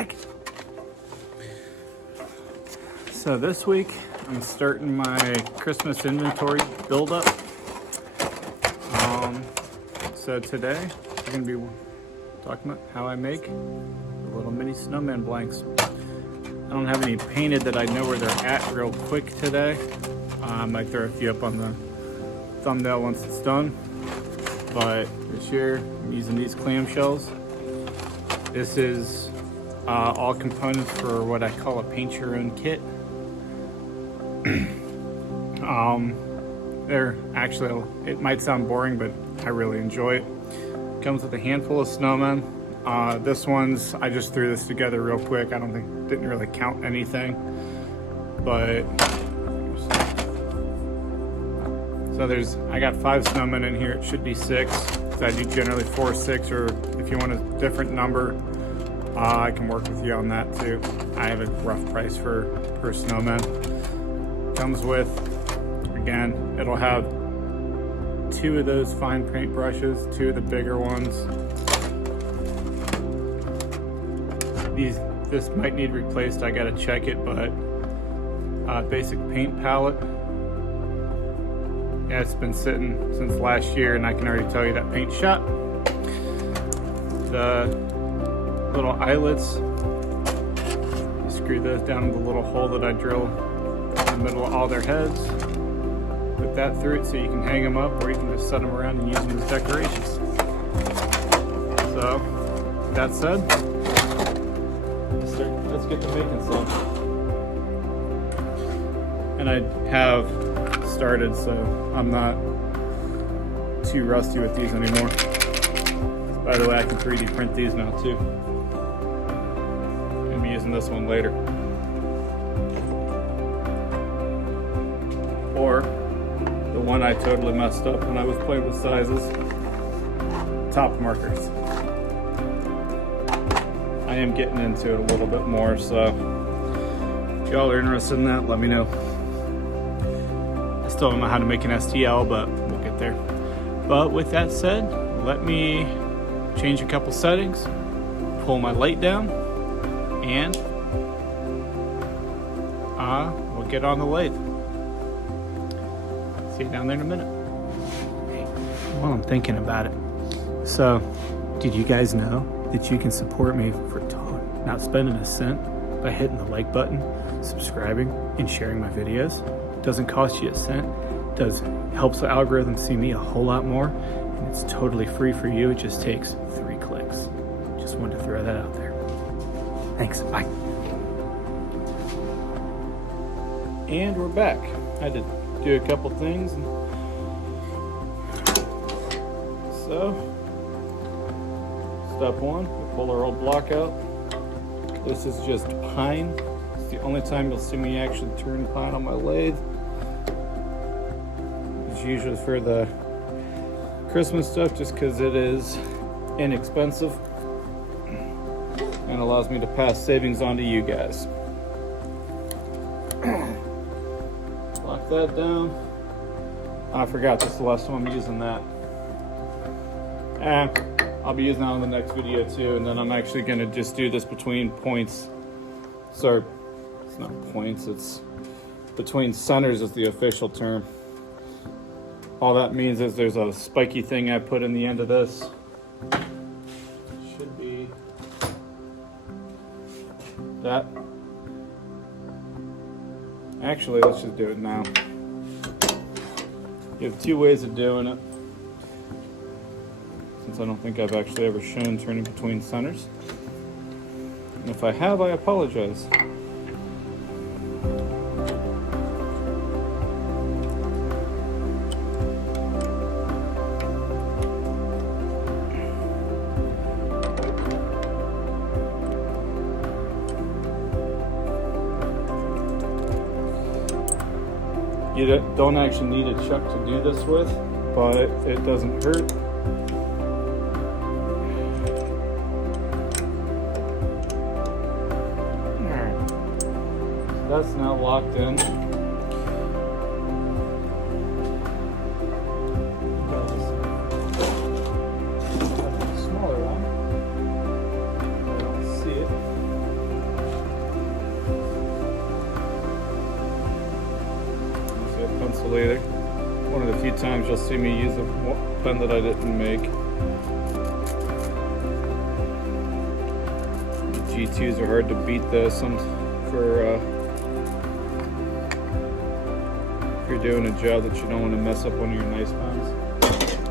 bag. So this week I'm starting my Christmas inventory buildup. So today I'm going to be talking about how I make the little mini snowman blanks. I don't have any painted that I know where they're at real quick today. I might throw a few up on the thumbnail once it's done. But this year I'm using these clamshells. This is all components for what I call a paint your own kit. They're actually, it might sound boring, but I really enjoy it. Comes with a handful of snowmen. This one's, I just threw this together real quick. Didn't really count anything, but so I got 5 snowmen in here. It should be 6. So I do generally 4 or 6, or if you want a different number, I can work with you on that too. I have a rough price per snowman. Comes with, again, it'll have 2 of those fine paint brushes, 2 of the bigger ones. This might need replaced, I gotta check it, but basic paint palette. Yeah, it's been sitting since last year and I can already tell you that paint shot. The little eyelets, you screw those down in the little hole that I drill in the middle of all their heads. Put that through it so you can hang them up, or you can just set them around and use them as decorations. So, that said, let's get to making some. And I have started, so I'm not too rusty with these anymore. By the way, I can 3D print these now too. I'm using this one later. Or the one I totally messed up when I was playing with sizes, top markers. I am getting into it a little bit more, so if y'all are interested in that, let me know. I still don't know how to make an STL, but we'll get there. But with that said, let me change a couple settings, pull my light down, and we'll get on the lathe. See you down there in a minute. Hey, while I'm thinking about it, so did you guys know that you can support me for not spending a cent by hitting the like button, subscribing, and sharing my videos? It doesn't cost you a cent. It helps the algorithm see me a whole lot more, and it's totally free for you. It just takes 3 clicks. Just wanted to throw that out there. Thanks, bye. And we're back. I had to do a couple things. So, step 1, we pull our old block out. This is just pine. It's the only time you'll see me actually turn pine on my lathe. It's usually for the Christmas stuff, just because it is inexpensive and allows me to pass savings on to you guys. Lock that down. I forgot, this is the last time I'm using that. I'll be using that on the next video too, and then I'm actually going to just do this between points. Sorry, it's not points, it's between centers is the official term. All that means is there's a spiky thing I put in the end of this. Should be that. Actually, let's just do it now. You have 2 ways of doing it, since I don't think I've actually ever shown turning between centers. And if I have, I apologize. You don't actually need a chuck to do this with, but it doesn't hurt. That's now locked in. Smaller one. I don't see it. lathe. One of the few times you'll see me use a pen that I didn't make. The G2s are hard to beat though, for if you're doing a job that you don't want to mess up one of your nice pens.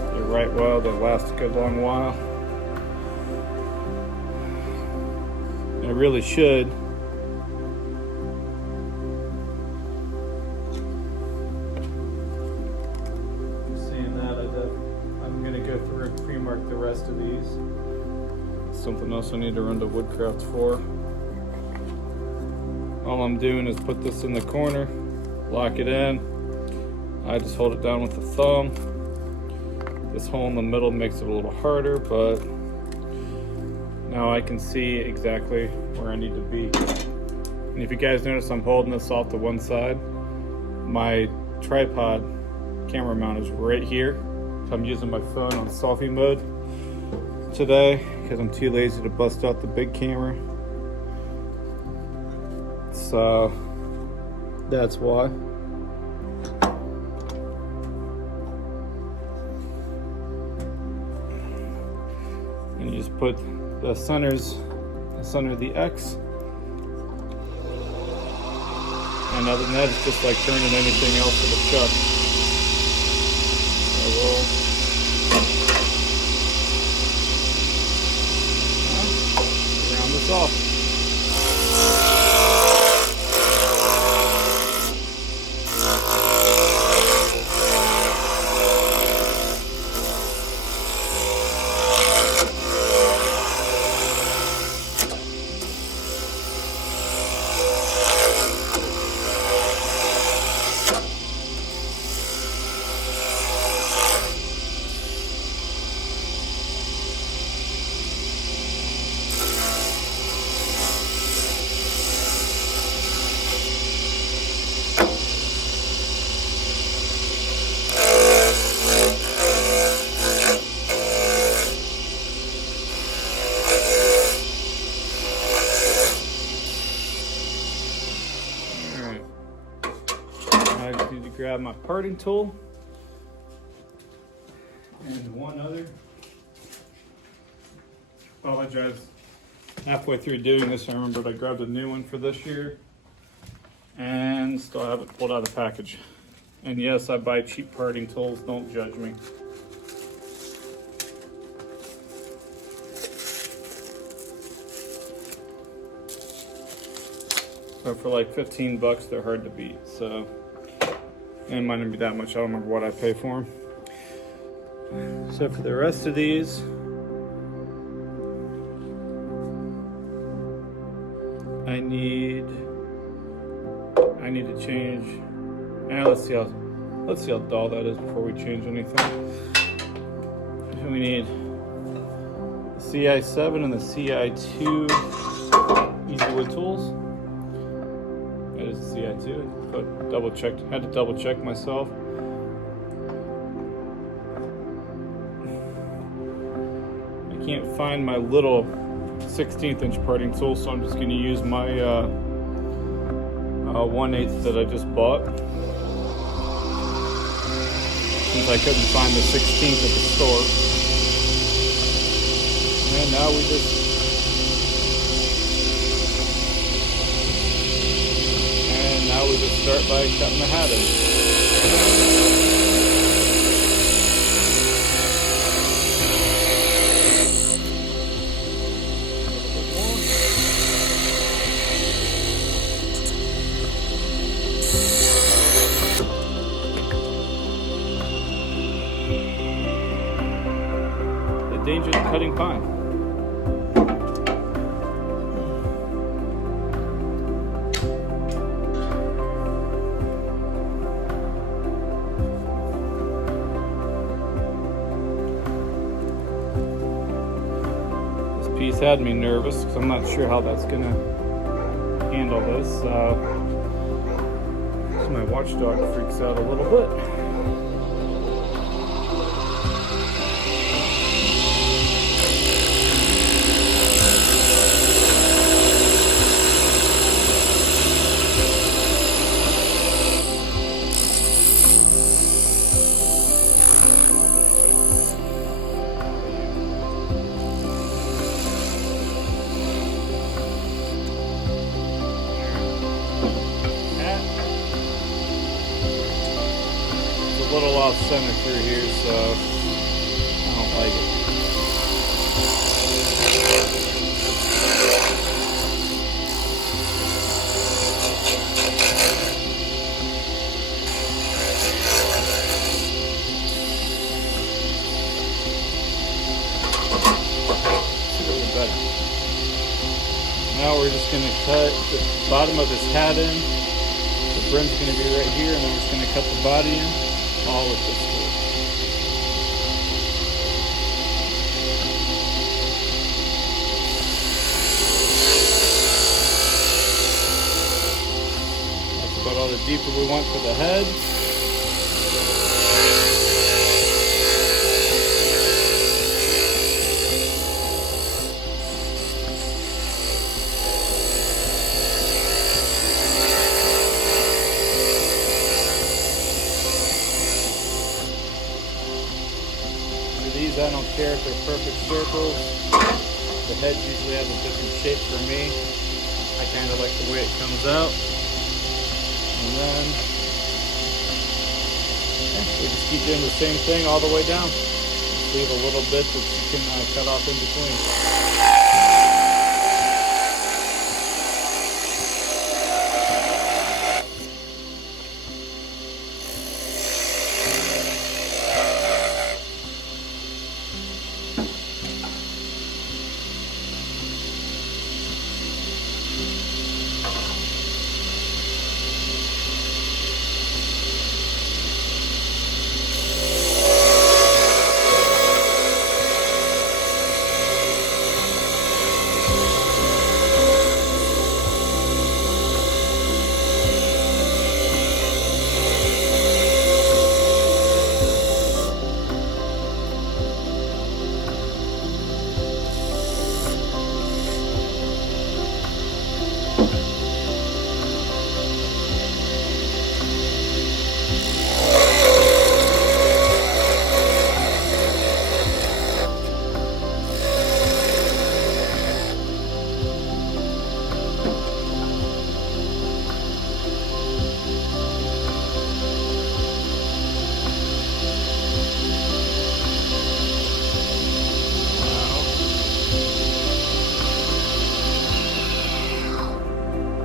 They write well, they last a good long while. I really should. Seeing that, I'm going to go through and pre-mark the rest of these. Something else I need to run to Woodcraft for. All I'm doing is put this in the corner, lock it in. I just hold it down with the thumb. This hole in the middle makes it a little harder, but now I can see exactly where I need to be. And if you guys notice, I'm holding this off to one side. My tripod camera mount is right here. So I'm using my phone on selfie mode today because I'm too lazy to bust out the big camera. So that's why. And you just put the center of the X. And other than that, it's just like turning anything else with a chuck. So we'll round this off. Grab my parting tool and one other. Apologize. Halfway through doing this, I remembered I grabbed a new one for this year and still haven't pulled out the package. And yes, I buy cheap parting tools, don't judge me. But for like 15 bucks, they're hard to beat. So. And it might not be that much, I don't remember what I pay for them. So for the rest of these, I need to change. Let's see how dull that is before we change anything. So we need the CI7 and the CI2 Easy Wood tools. That is the CI2. But had to double check myself. I can't find my little 16th inch parting tool, so I'm just going to use my 1/8 that I just bought. Since I couldn't find the 16th at the store. And now we just start by cutting the hat in. The danger of cutting pine. Piece had me nervous because I'm not sure how that's gonna handle this. So my watchdog freaks out a little bit. little off center through here, so I don't like it. Now we're just going to cut the bottom of his hat in. The brim's going to be right here, and then we're just going to cut the body in, all with this tool. That's about all the deeper we want for the head. I don't care if they're perfect circles. The head usually has a different shape for me. I kind of like the way it comes out. And then we just keep doing the same thing all the way down. Leave a little bit that you can cut off in between.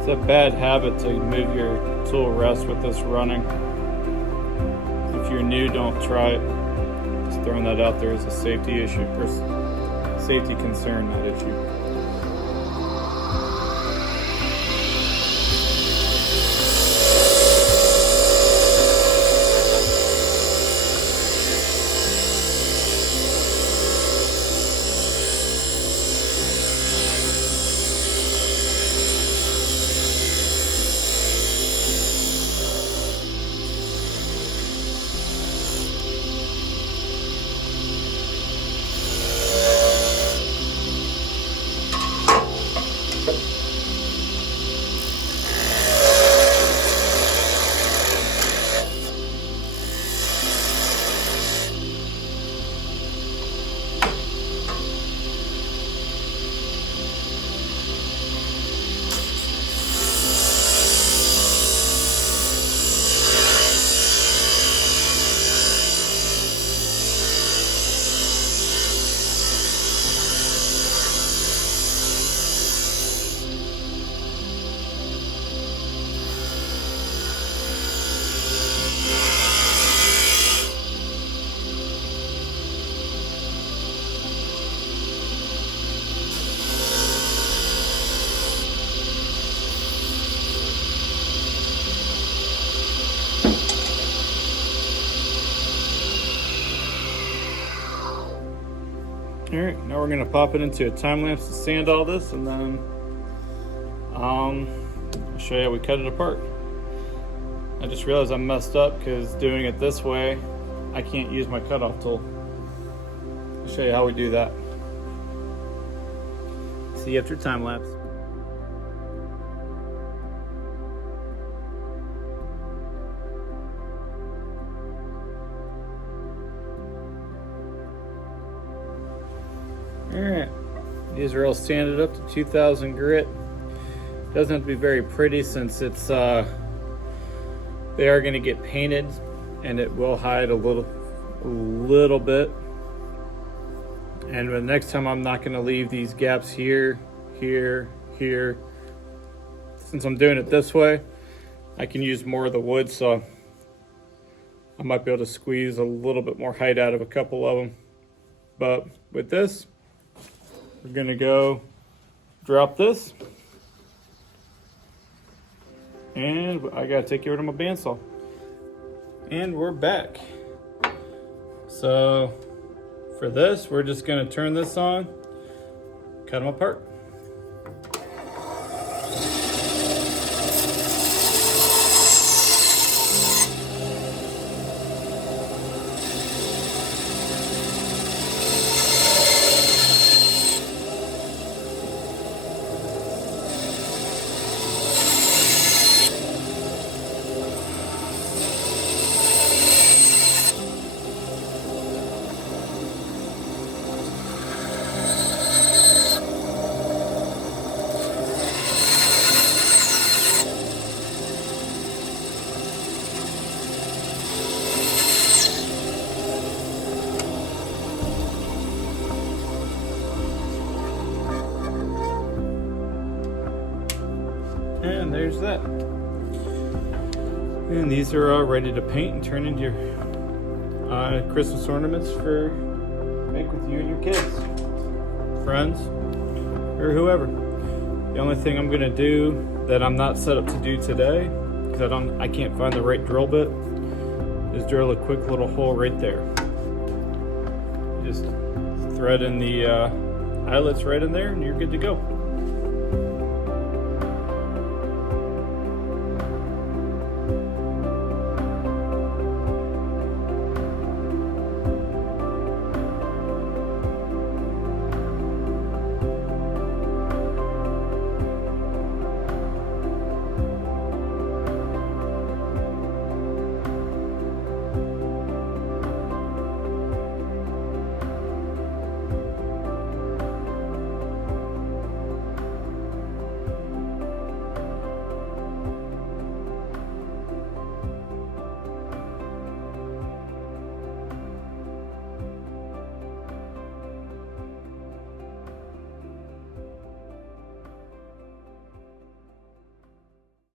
It's a bad habit to move your tool rest with this running. If you're new, don't try it. Just throwing that out there as a safety issue, or safety concern, not issue. Alright, now we're going to pop it into a time lapse to sand all this, and then I'll show you how we cut it apart. I just realized I messed up because doing it this way, I can't use my cutoff tool. I'll show you how we do that. See you after time lapse. Alright, these are all sanded up to 2000 grit. Doesn't have to be very pretty since it's they are going to get painted and it will hide a little bit. And the next time I'm not going to leave these gaps here, here, here. Since I'm doing it this way, I can use more of the wood, so I might be able to squeeze a little bit more height out of a couple of them. But with this, we're going to go drop this. And I got to take you over to my bandsaw. And we're back. So for this, we're just going to turn this on, cut them apart. And there's that. And these are all ready to paint and turn into your Christmas ornaments for make with you and your kids, friends, or whoever. The only thing I'm gonna do that I'm not set up to do today, because I can't find the right drill bit, is drill a quick little hole right there. Just thread in the eyelets right in there, and you're good to go.